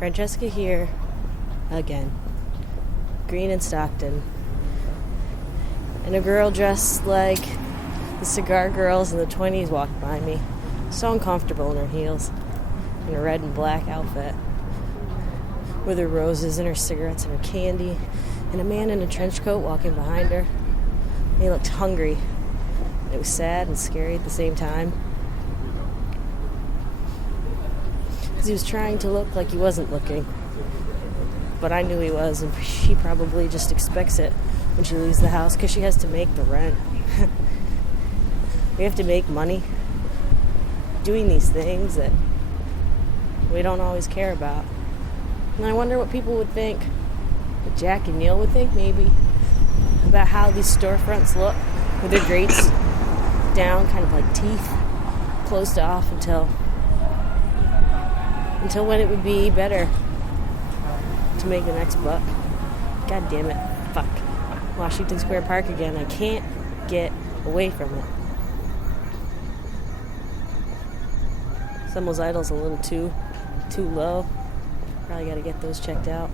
Francesca here again. Green and Stockton. And a girl dressed like the cigar girls in the 20s walked by me. So uncomfortable in her heels. In a red and black outfit. With her roses and her cigarettes and her candy. And a man in a trench coat walking behind her. And he looked hungry. It was sad and scary at the same time. He was trying to look like he wasn't looking. But I knew he was, and she probably just expects it when she leaves the house because she has to make the rent. We have to make money doing these things that we don't always care about. And I wonder what people would think, what Jack and Neil would think maybe, about how these storefronts look with their grates down, kind of like teeth, closed off until when it would be better to make the next buck. God damn it. Fuck. Washington Square Park again. I can't get away from it. Some of those idols a little too low. Probably gotta get those checked out.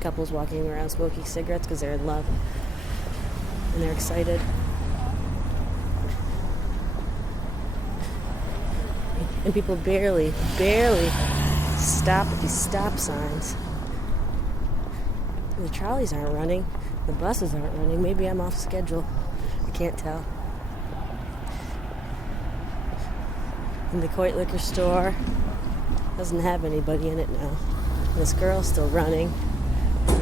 Couples walking around smoking cigarettes because they're in love. And they're excited. And people barely stop at these stop signs. The trolleys aren't running. The buses aren't running. Maybe I'm off schedule. I can't tell. And the Coit liquor store doesn't have anybody in it now. And this girl's still running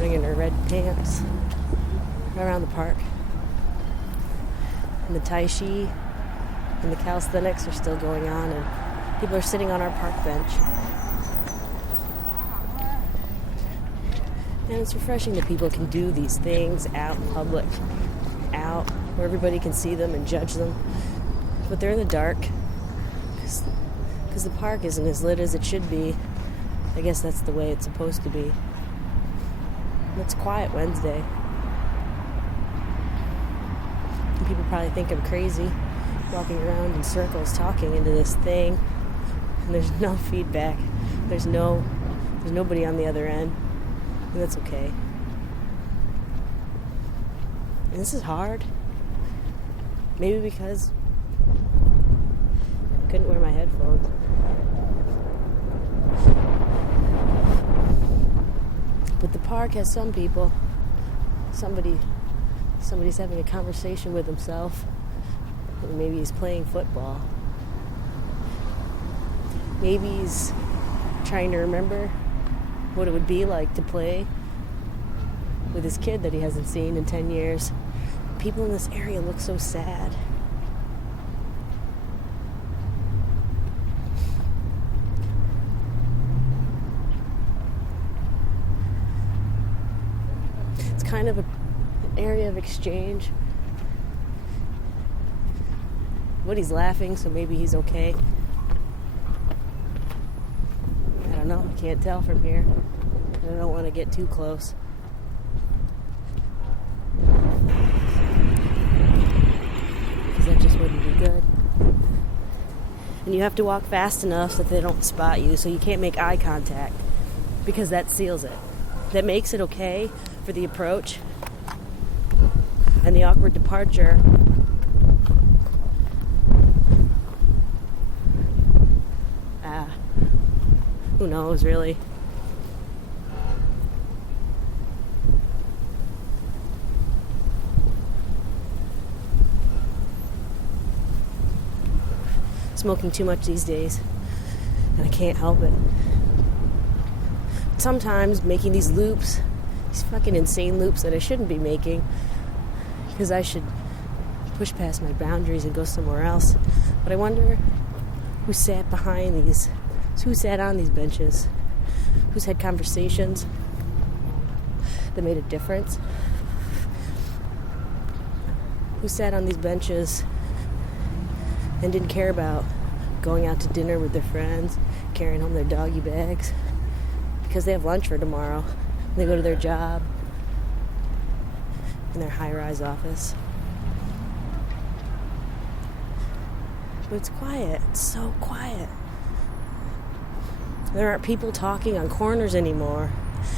in her red pants around the park. And the Tai Chi and the calisthenics are still going on, and people are sitting on our park bench. And it's refreshing that people can do these things out in public, out where everybody can see them and judge them. But they're in the dark because the park isn't as lit as it should be. I guess that's the way it's supposed to be. And it's quiet Wednesday. And people probably think I'm crazy, walking around in circles talking into this thing. And there's no feedback. There's nobody on the other end. And that's okay. And this is hard. Maybe because I couldn't wear my headphones. But the park has some people. Somebody's having a conversation with himself. Or maybe he's playing football. Maybe he's trying to remember what it would be like to play with his kid that he hasn't seen in 10 years. People in this area look so sad. It's kind of an area of exchange. Woody's laughing, so maybe he's okay. I don't know. Can't tell from here. I don't want to get too close. Because that just wouldn't be good. And you have to walk fast enough so that they don't spot you, so you can't make eye contact. Because that seals it. That makes it okay for the approach and the awkward departure. Who knows, really? Smoking too much these days, and I can't help it. Sometimes making these loops, these fucking insane loops that I shouldn't be making, because I should push past my boundaries and go somewhere else. But I wonder who sat behind these. Who sat on these benches? Who's had conversations that made a difference? Who sat on these benches and didn't care about going out to dinner with their friends, carrying home their doggy bags, because they have lunch for tomorrow. They go to their job in their high-rise office. But it's quiet. It's so quiet. There aren't people talking on corners anymore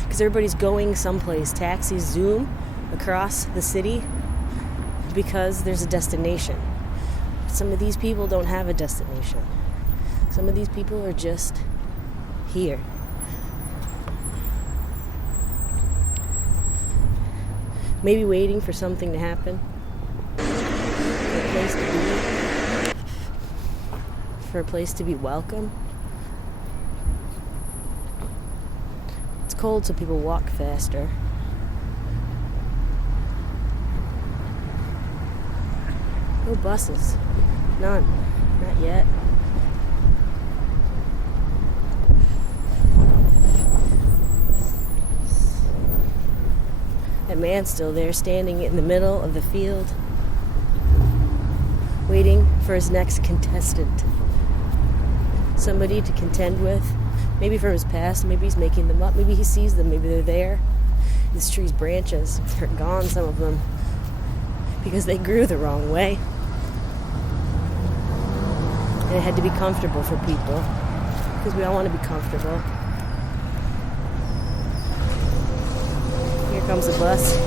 because everybody's going someplace. Taxis zoom across the city because there's a destination. Some of these people don't have a destination. Some of these people are just here. Maybe waiting for something to happen. For a place to be welcome. It's cold, so people walk faster. No buses. None. Not yet. That man's still there, standing in the middle of the field, waiting for his next contestant. Somebody to contend with. Maybe from his past, maybe he's making them up, maybe he sees them, maybe they're there. This tree's branches are gone, some of them, because they grew the wrong way. And it had to be comfortable for people, because we all want to be comfortable. Here comes a bus.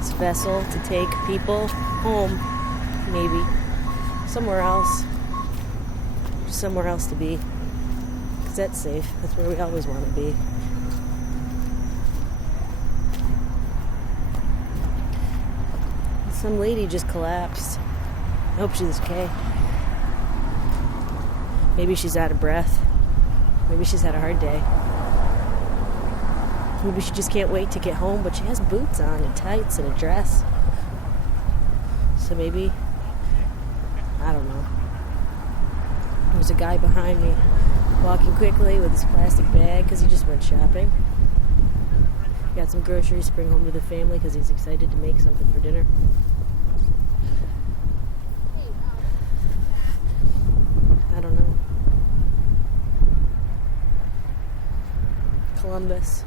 It's a vessel to take people home, maybe. Somewhere else. Just somewhere else to be. Because that's safe. That's where we always want to be. Some lady just collapsed. I hope she's okay. Maybe she's out of breath. Maybe she's had a hard day. Maybe she just can't wait to get home, but she has boots on and tights and a dress. So maybe, I don't know. There's a guy behind me walking quickly with his plastic bag because he just went shopping. Got some groceries to bring home to the family because he's excited to make something for dinner. I don't know. Columbus.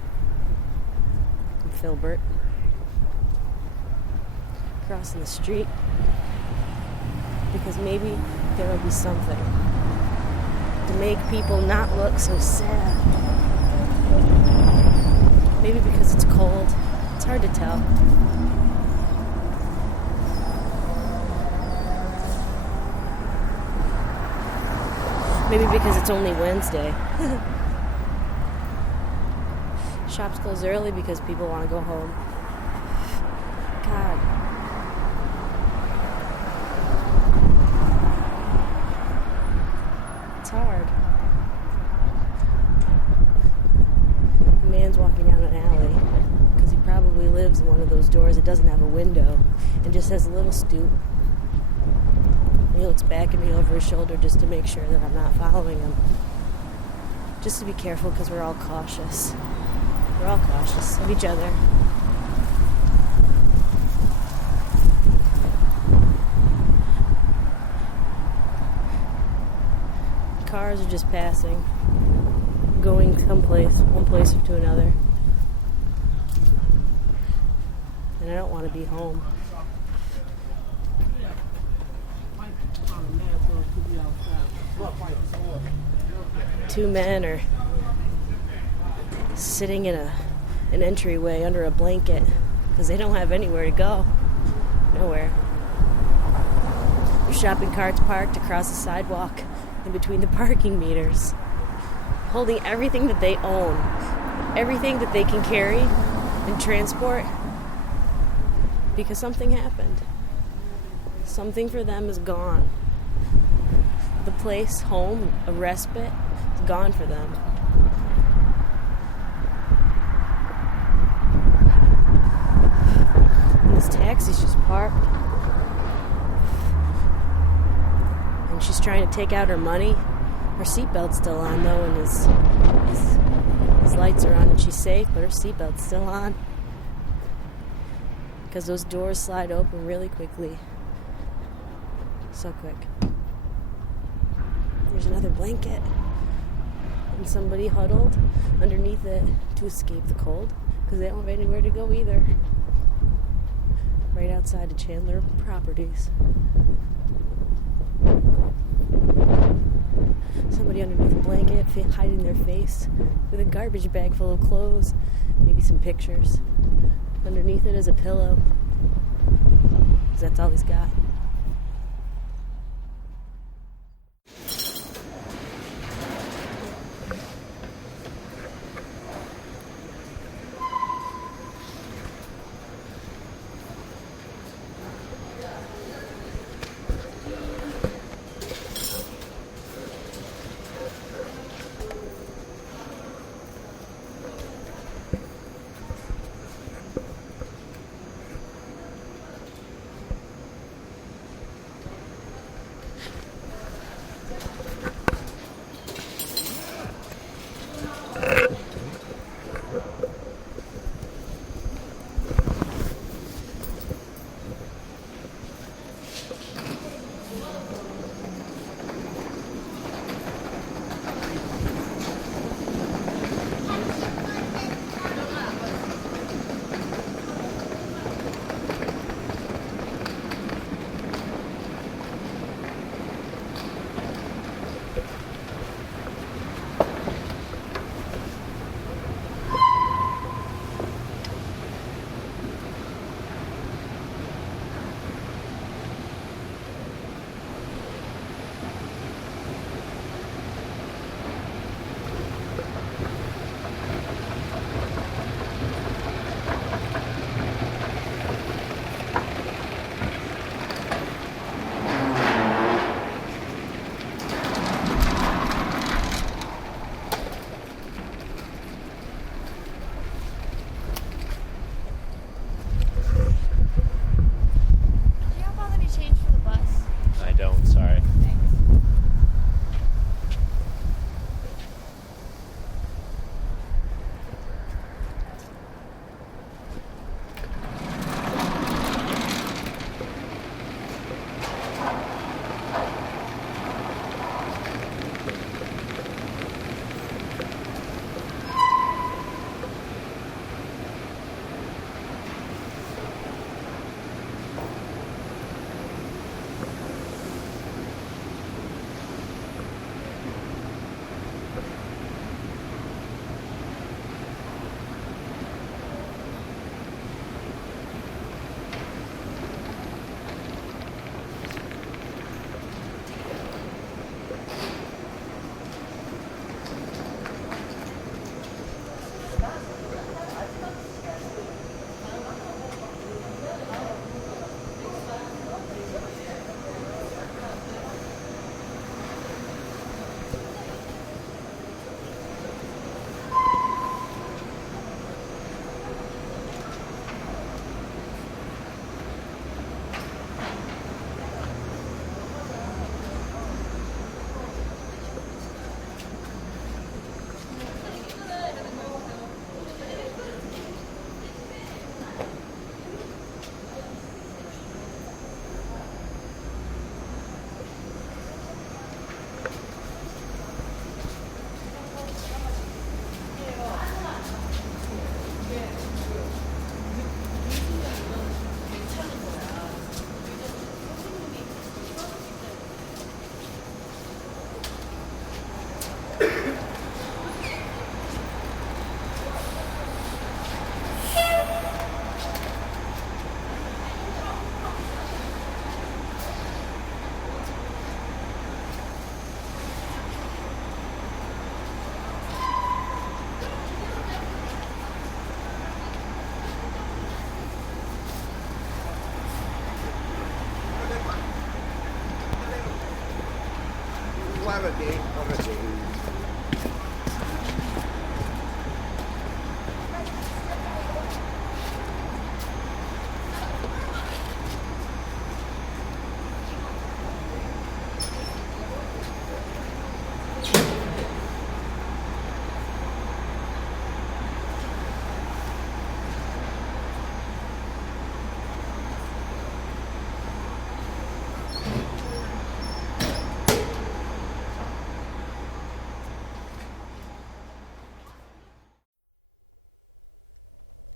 And Filbert. Crossing the street. Because maybe there will be something to make people not look so sad. Maybe because it's cold. It's hard to tell. Maybe because it's only Wednesday. Shops close early because people want to go home. God. It's hard. A man's walking down an alley because he probably lives in one of those doors that doesn't have a window and just has a little stoop. He looks back at me over his shoulder just to make sure that I'm not following him. Just to be careful because we're all cautious. We're all cautious of each other. Cars are just passing, going someplace, one place to another. And I don't want to be home. Two men are sitting in an entryway under a blanket because they don't have anywhere to go. Nowhere. Their shopping carts parked across the sidewalk in between the parking meters, holding everything that they own, everything that they can carry and transport, because something happened. Something for them is gone. The place, home, a respite, is gone for them. This taxi's just parked. And she's trying to take out her money. Her seatbelt's still on though, and his lights are on and she's safe, but her seatbelt's still on. Because those doors slide open really quickly. So quick. There's another blanket. And somebody huddled underneath it to escape the cold because they don't have anywhere to go either. right outside of Chandler Properties. Somebody underneath a blanket, hiding their face, with a garbage bag full of clothes, maybe some pictures. Underneath it is a pillow, 'cause that's all he's got.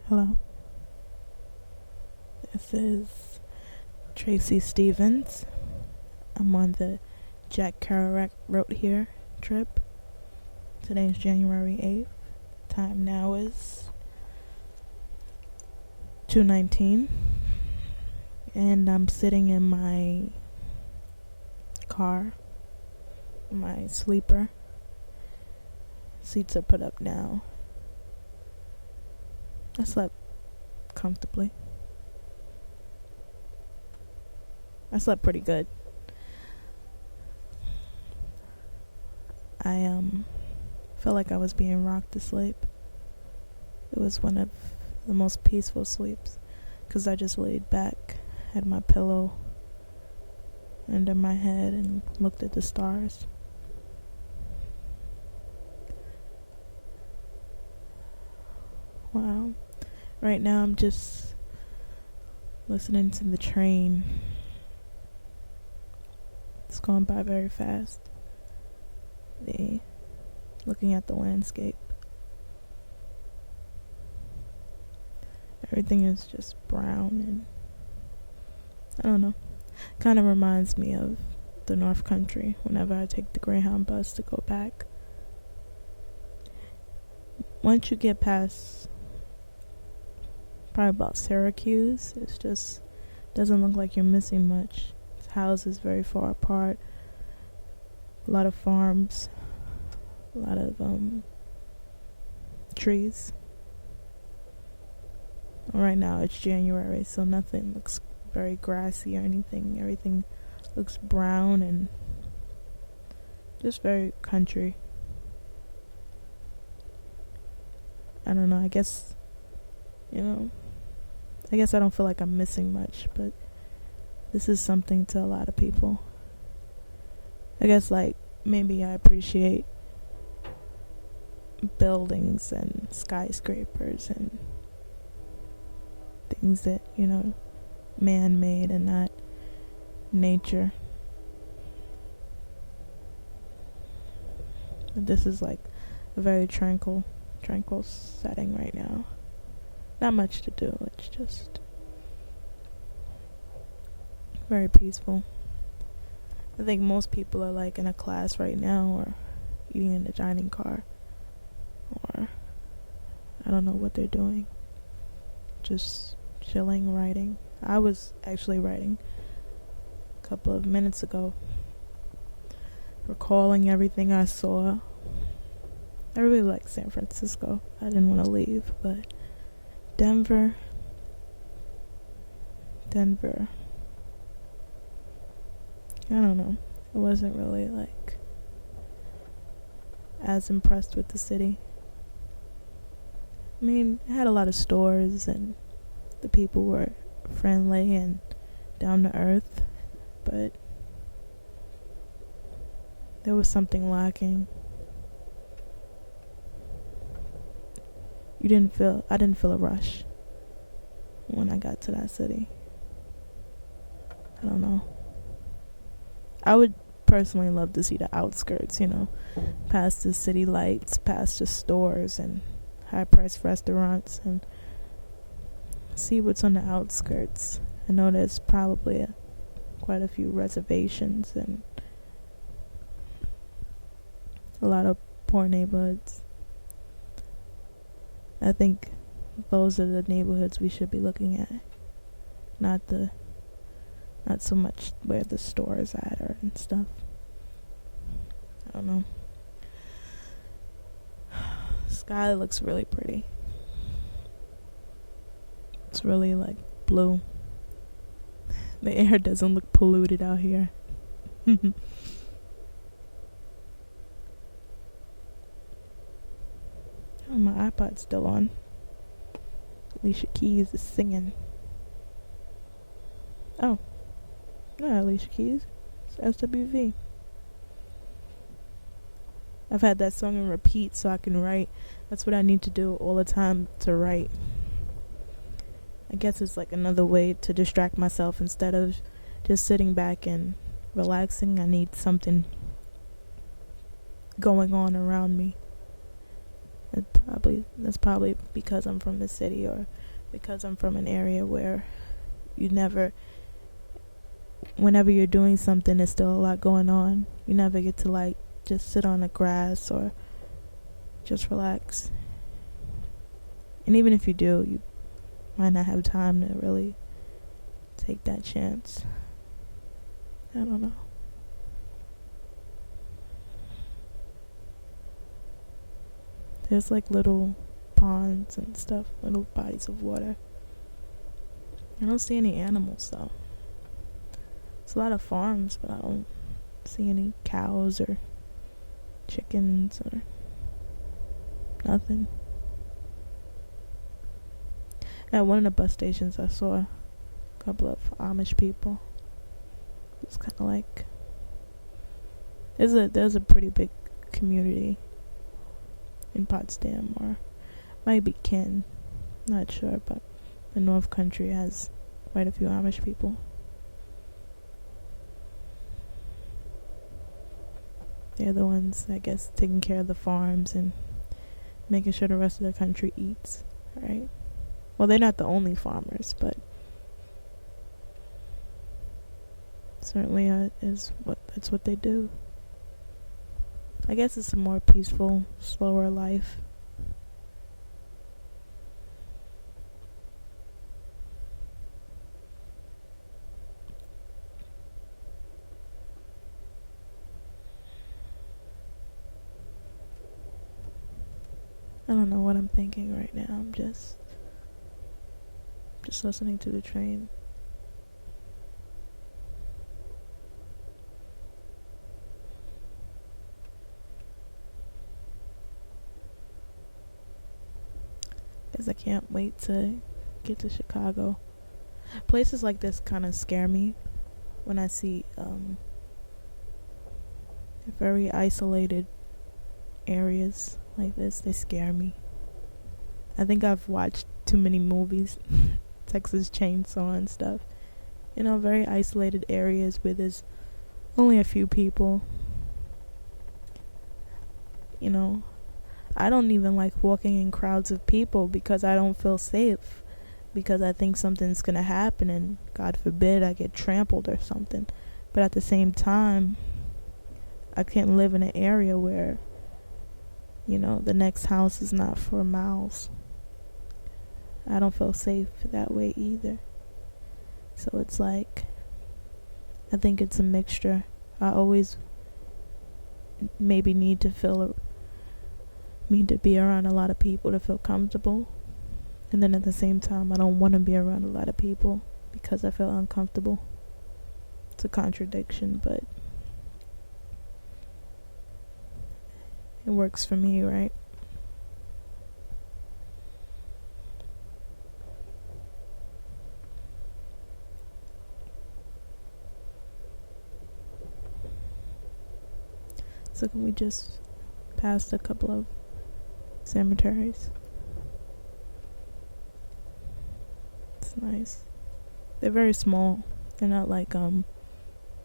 Hello? Yes. This is Tracy Stevens. I'm on the Jack Kerouac Wrote Here trip. Today is January 8th. The time now is 2:19. And I'm sitting in my car, my sleeper. Seats are put up now. I slept comfortably. I slept pretty good. I felt like I was being rocked to sleep. It was one of the most peaceful sleeps because I just laid back, had my pillow under my head and looked at the stars. Wow. Right now I'm just listening to the train. It's going by very fast. Looking at the landscape. Everything is just brown and I don't know. Kind of reminds me of the North Country whenever I take the Greyhound bus to go back. Once you get past probably about Syracuse, it's just doesn't look like you're missing much. It's houses very far apart, a lot of farms, a lot of trees. Right now it's January, so nothing looks very grassy or anything. Everything looks brown and just very country. I don't know, I guess I don't feel like I'm missing much, but this is something to a lot of people. I guess like maybe I appreciate buildings and skyscrapers and things that, man-made and not nature. But this is like a very tranquil setting right now. Not much to do, it's just very peaceful. I think most people are like in a class right now or eating in a dining car or I don't know what they're doing. Just chilling, writing. I was actually writing a couple of minutes ago, recalling everything I saw. I really like San Francisco. I didn't want to leave, but Denver. I don't know. I wasn't really like as impressed with the city. I mean, it had a lot of stores and the people were friendly and down to earth, but there was something lacking. I didn't feel a rush when I got to that city. I don't know. I would personally love to see the outskirts, past the city lights, past the stores and high-priced restaurants, and see what's on the outskirts. I know there's probably quite a few reservations and a lot of poor neighborhoods. I think those are the neighborhoods we should be looking at, not so much where the stores at or and stuff. I don't know. Sky looks really pretty. It's really like blue. The air doesn't look polluted out here. Oh, my iPod's still on. Alicia Keys is singing. Oh, not Alicia Keys. It's SWV. I've had that song on repeat so I can write. That's what I need to do all the time to write. I guess it's like another way to distract myself instead of just sitting back and relaxing. I need something going on around me. That's probably because I'm from the city or because I'm from an area where you never, whenever you're doing something, there's still a lot going on. You never get to like just sit on the grass or just relax. And even if you do, you might not have time to really take that chance. I don't know. There's like little ponds and stuff, little bodies of water. I don't see any animals though. It's a lot of farms, but I don't see any cows or chickens or nothing. At one of the bus stations I saw a couple of Amish people. It's kind of like there's a pretty big community in Potsdam, or might be Ken, not sure, but the North Country has quite a few Amish people. They're the ones, I guess, taking care of the farms and making sure the rest of the country eats, right? Well, they're not the only farmers, but certainly that's what they do. I guess it's a more peaceful, slower life. I don't know what I'm thinking right now. I'm just listening to the train. Because I can't wait to get to Chicago. Places like this kind of scare me when I see very isolated areas like this. They scare me. I think I've watched too many movies, Texas Chainsaw and stuff. You know, very isolated areas where there's only a few people. You know, I don't even like walking in crowds of people because I don't feel safe, because I think something's gonna happen and God forbid I get trampled or something. But at the same time, I can't live in an area where, you know, the next house is not for miles. I don't feel safe that way either. So it's like, I think it's a mixture. I always maybe need to be around a lot of people to feel comfortable, and then at the same time I don't want to be around a lot of people because I feel uncomfortable. It's a contradiction, but it works for me, right? So can we just pass a couple of cemeteries? It's nice. They're very small. They're not like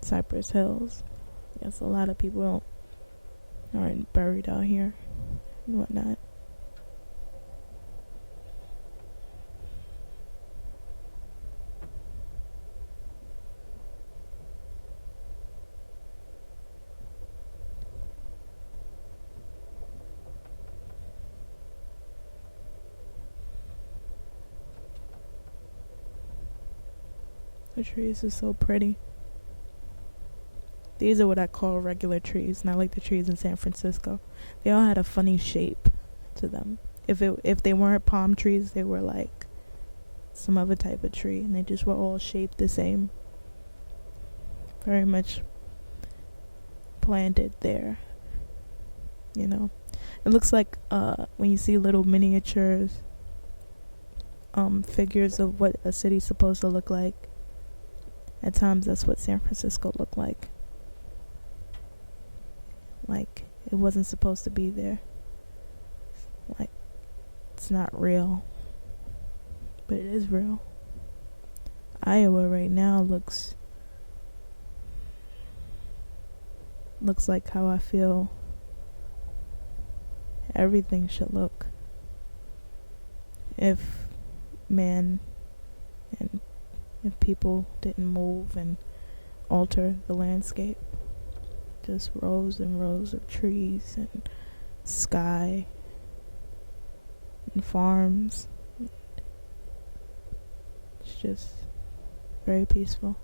Cypress Hills. I guess a lot of people aren't buried out here and whatnot. The trees are so pretty. These are what I call regular trees, not like the trees in San Francisco. They all had a funny shape to them. If they weren't palm trees, they were like some other type of tree, and they just were all shaped the same. Very much planted there. You know, it looks like when you see little miniatures figures of what a city's supposed to look like. At times, that's what San Francisco looked like. Like, it wasn't supposed to be there. Like, it's not real. But it is real. Iowa right now looks like how I feel everything should look if man and if people didn't move and alter the landscape. Just rows and rows of trees and sky and farms. It's just very peaceful.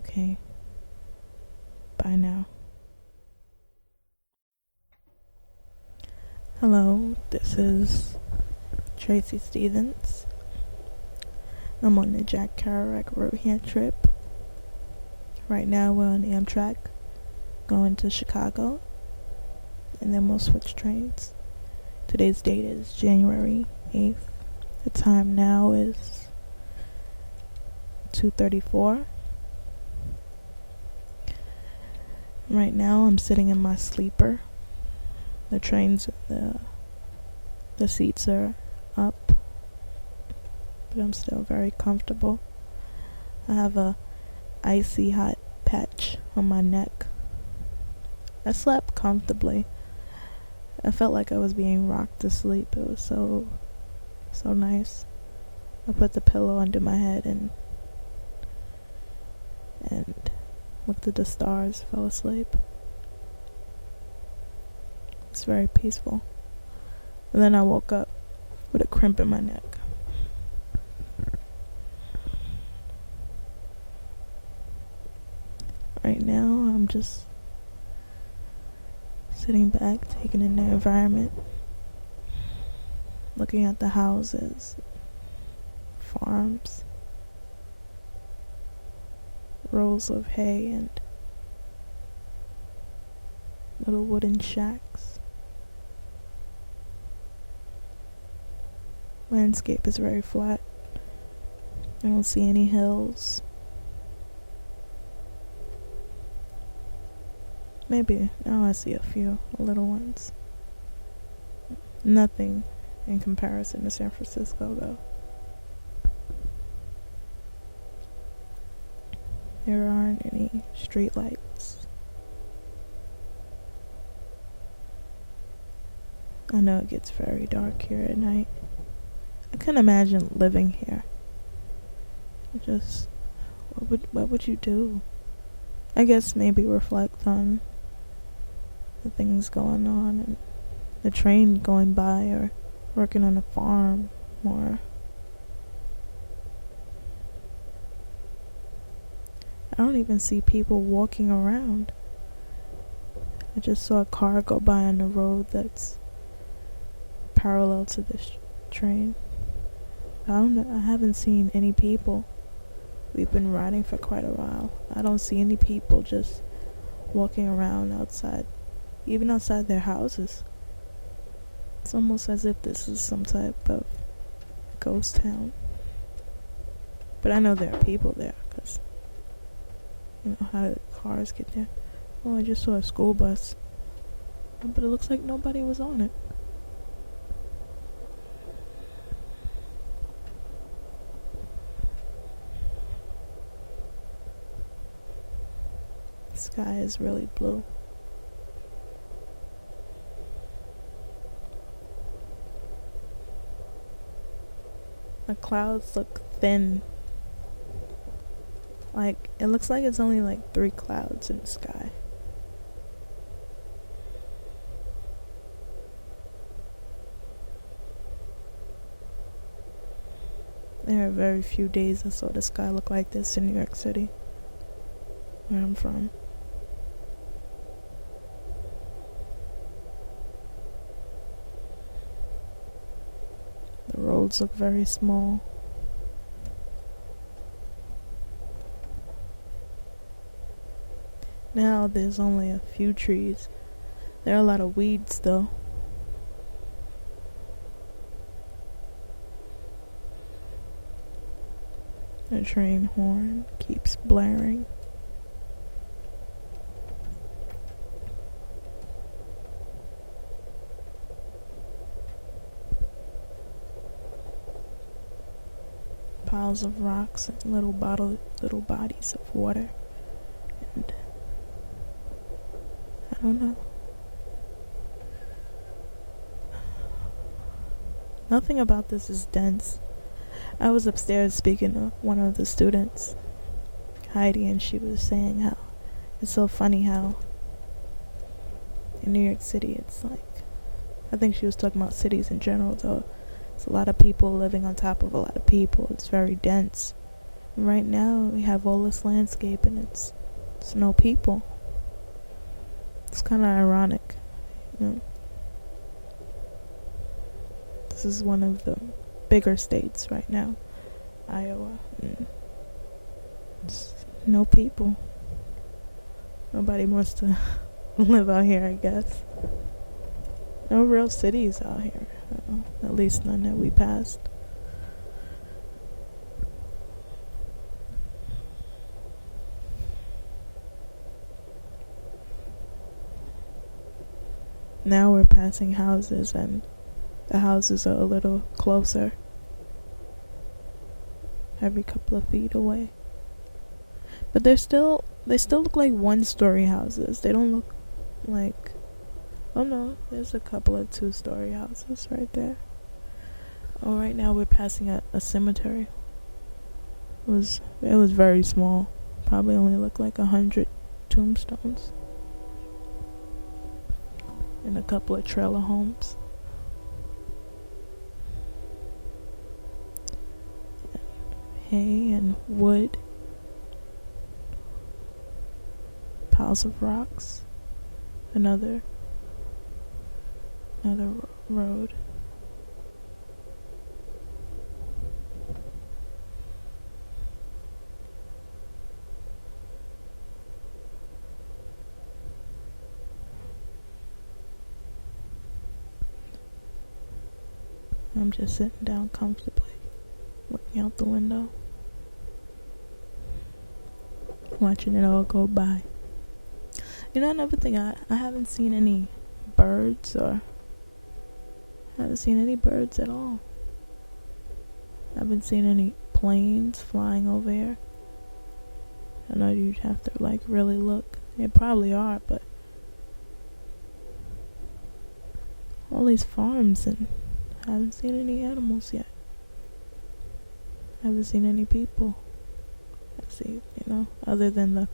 Okay. Bye now. Hello, this is Tracy Stevens. I'm on the Jack Kerouac road here trip. Right now we're on Amtrak going to Chicago, and then we'll switch trains. Today's date is January 8th. The time now is 2:34. Right now I'm sitting in my sleeper. The seats are up, but I'm still very comfortable. I have a icy hot patch on my neck. I slept comfortably. I felt like I was being rocked to sleep. It was so nice. I put the pillow under my head and looked at the stars, fell asleep. It's very peaceful. And then I woke up with a cramp in my neck. Right now, I'm just sitting back, taking in the environment, looking at the houses, farms, rows of hay, and little wooden shacks. Landscape is very flat. I don't see any hills. Maybe now I see a few little ones. Nothing in comparison to San Francisco, though. There aren't any street lights. I know it gets very dark here at night. I couldn't imagine living here. Just, what would you do? I guess maybe reflect on the things going on and the train going by, or working on a farm, or I don't even see people walking around. I just saw a car go by on the road that's parallel to this train. I haven't seen any people. We've been riding for quite a while. I don't see any people just walking around outside, even outside their houses. It's almost as if this is some type of ghost town. But I know there are people there, because you know how the cars get there. Oh, I just saw a school bus, but it looks like nobody was on it. The sky is really blue. The clouds look thin. Like, it looks like it's only like 3 clouds in the sky. There are very few days I saw the sky look like this in New York City, where I'm from. The roads look very small. Now there's only a few trees. There are a lot of weeds though. The train horn keeps blaring. Piles of rocks and little bodies of water, and I don't know. Nothing about this is dense. I was upstairs speaking to one of the students, Heidi, and she was saying how it's so funny how in New York City it's like, I think she was talking about cities in general though, it's a lot of people living on top of a lot of people. It's very dense. And right now we have all this landscape and it's no people. It's kind of ironic, you know. This is one of the bigger states right now, Iowa. No people. Nobody wants to live out here, I guess. No real cities out here. I don't know. At least none that we passed. Now we're passing houses and the houses are a little closer. Every couple of feet away. But they still look like one-story houses. They don't look like, oh no, there's a couple of two-story houses right there. Oh, right now we're passing a cemetery. It was very small. Probably only looked like 100 tombstones. And a couple of trailer homes. And hay and wood. Piles of rocks. Another road. I'm just sitting down comfortably, looking out the window, watching it all go by. You know, another thing, I haven't seen any birds I haven't seen any birds at all. I haven't seen any planes flying over here. I know you'd have to like really look. They probably are, but all these farms, and I haven't seen any animals yet. I haven't seen any people. I see, you know, other than the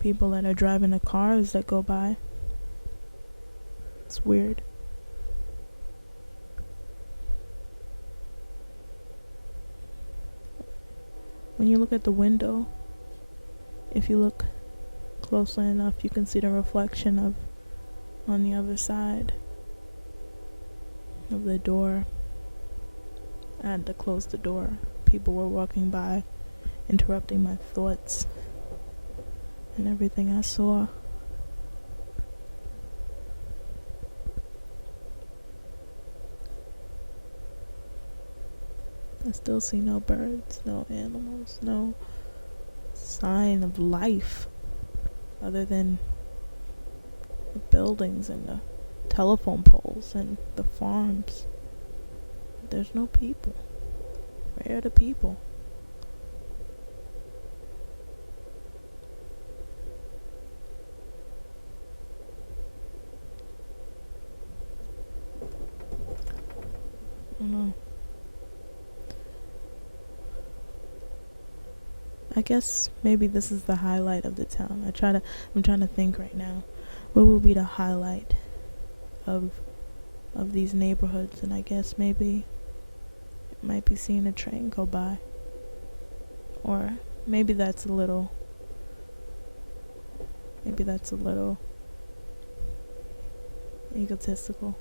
people that are driving the cars that go by. It's weird. When you look at the window, if you look closely enough, you can see the reflection of on the other side of the door. I had to close the door. People were walking by, interrupting my thoughts and everything I saw. I still see no birds, no animals, no sign of life other than the buildings and the telephone poles and the farms. But there's no people. Where are the people? I don't know. I guess maybe this is the highlight of the town. I'm trying to think right now. What would be the highlight of these neighborhoods? And I guess maybe it might be seeing a train go by. Or maybe that's a little egotistical.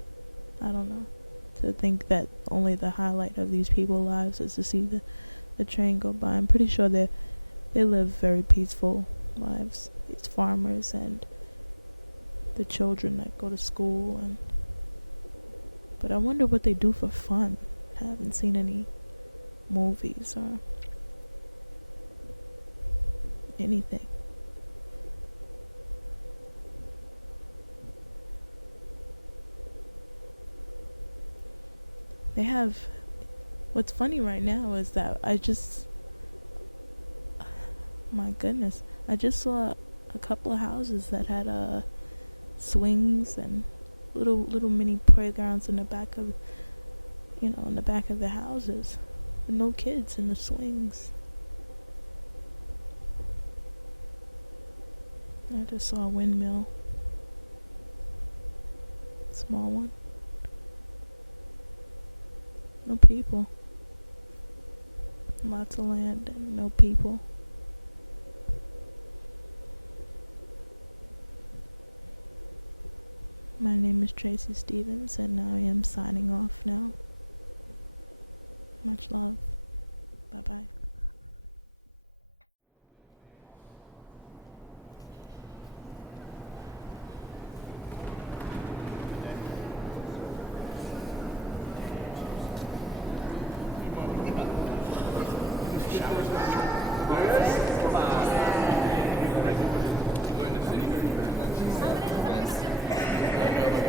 I don't know. To think that only the highlight of these people's lives is to see the train go by. I'm pretty sure they live very peaceful lives, these farmers and the children that go to school. But I wonder what they do for fun. I haven't seen any movies or anything. They have, what's funny right now is that my goodness, I just saw a couple of houses that had swings and little mini playgrounds in the back of in the back of the houses, but no kids in the swings. I just saw a windmill. Small one. No people. Lots of land and no people. My name is Tracy Stevens, and I am signing off now. Much love. Bye-bye.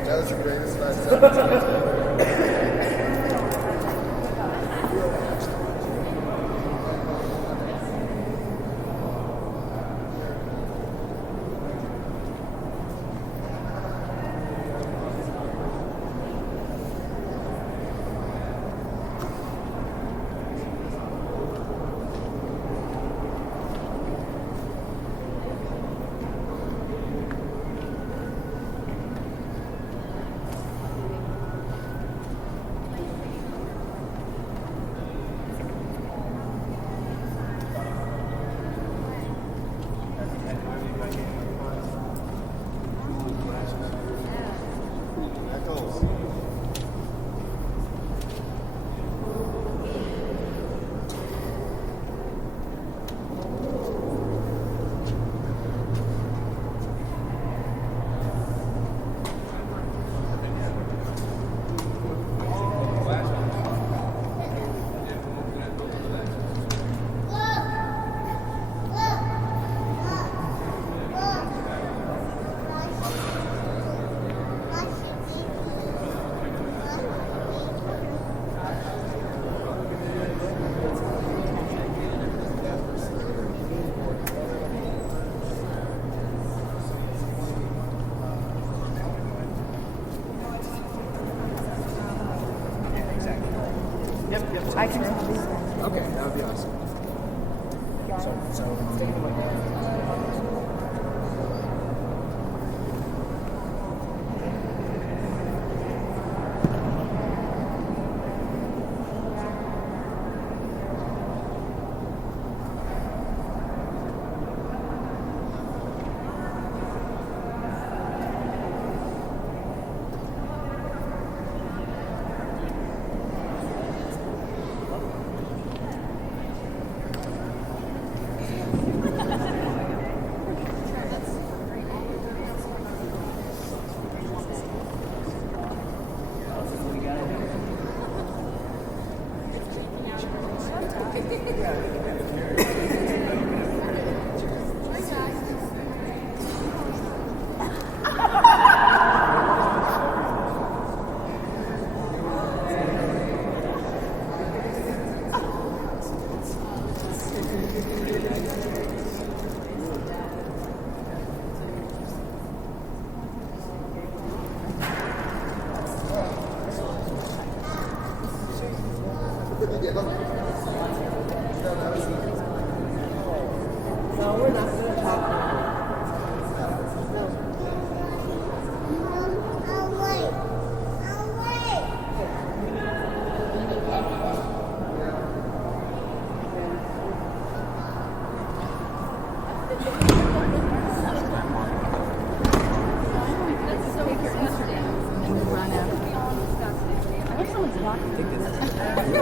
That was the greatest 5 seconds. Yep. I can tell these guys. Okay, that would be awesome. Yeah. So think of it like that. No, we're not going to talk now. No. Take your Instagrams and then you run after. I wish someone's documenting this.